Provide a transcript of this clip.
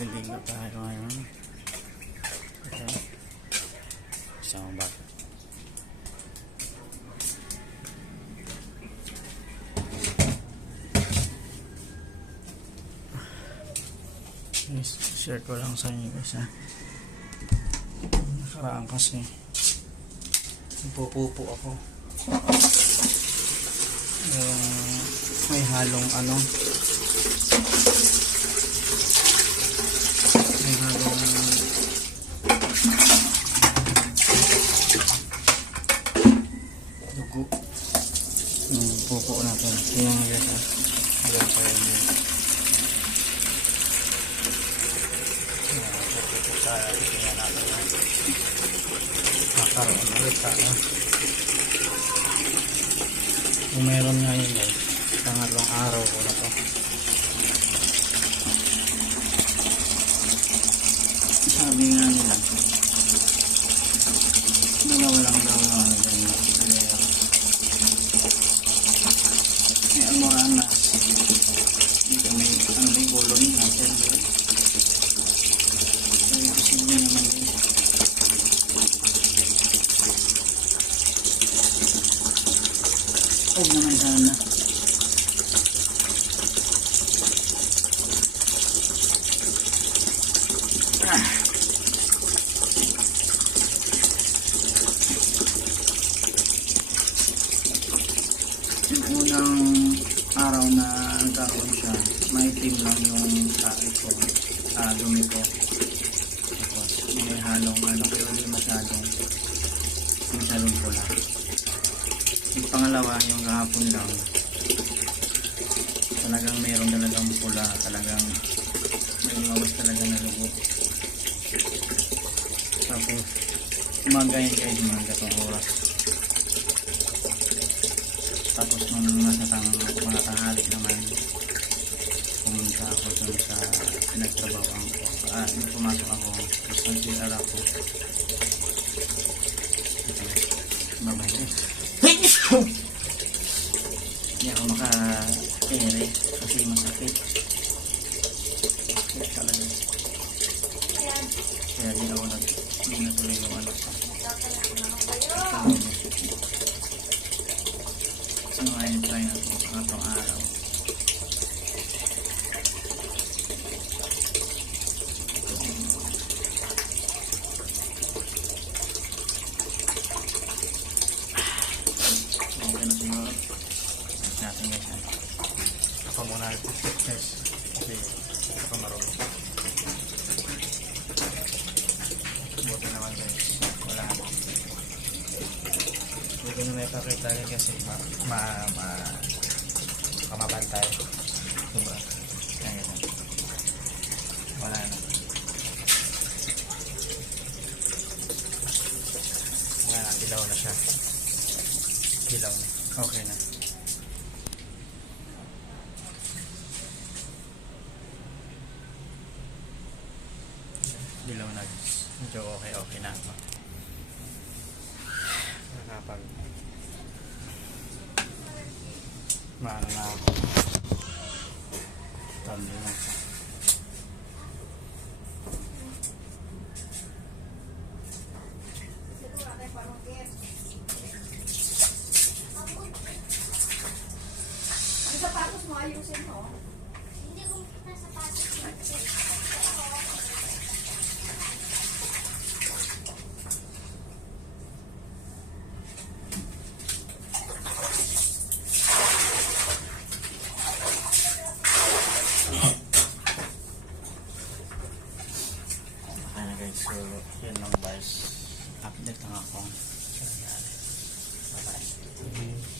Maliligo tayo ngayon. Ito. Isang bag. Share ko lang sa inyo guys ha. Nakaraan kasi pupupo ako. May halong ano. May halong dugo. Yung pupo natin. Tingnan nyo guys ha. Alam pa yun yun. Tingnan natin ha. Nakaroon ulit tayo. Kung meron nga yun guys, pangatlong araw ko na to. Sabi nga nila dalawa lang daw na ano dyan may almoranas dito may ano may bolon na pero posible naman yun. Huwag naman sana. Yung unang araw na nagkaroon siya, maitim lang yung tae ko, dumi ko. Tapos may halong ano, pero hindi masyadong pula. Yung pangalawa, yung kahapon lang, talagang mayroon talagang pula, talagang may lumabas talaga na lugo. Tapos umaga yun guys, mga gatong oras. Tapos nung nasa mga tanghali naman, pumunta ako dun sa pinagtrabahoan ko. Nung pumasok ako, tapos nag-CR ako. Babay guys. Hindi ako maka-ere kasi masakit. Masakit talaga. Kaya di ako hindi natuloy yung anak ko. So ngayon try na ito itong araw. Natin guys ako muna guys kasi ako marunong buti naman guys wala buti na may pakita kasi mamabantay diba yan guys wala na dilaw na siya dilaw na okay na. Dilaw na guys. Medyo okay na ako. Nakapag maano na ako. Tanda na. Ang sapatos mo ayusin mo? Hindi ko kita sapatos mo. So, yun lang guys. Update lang ako. Bye bye.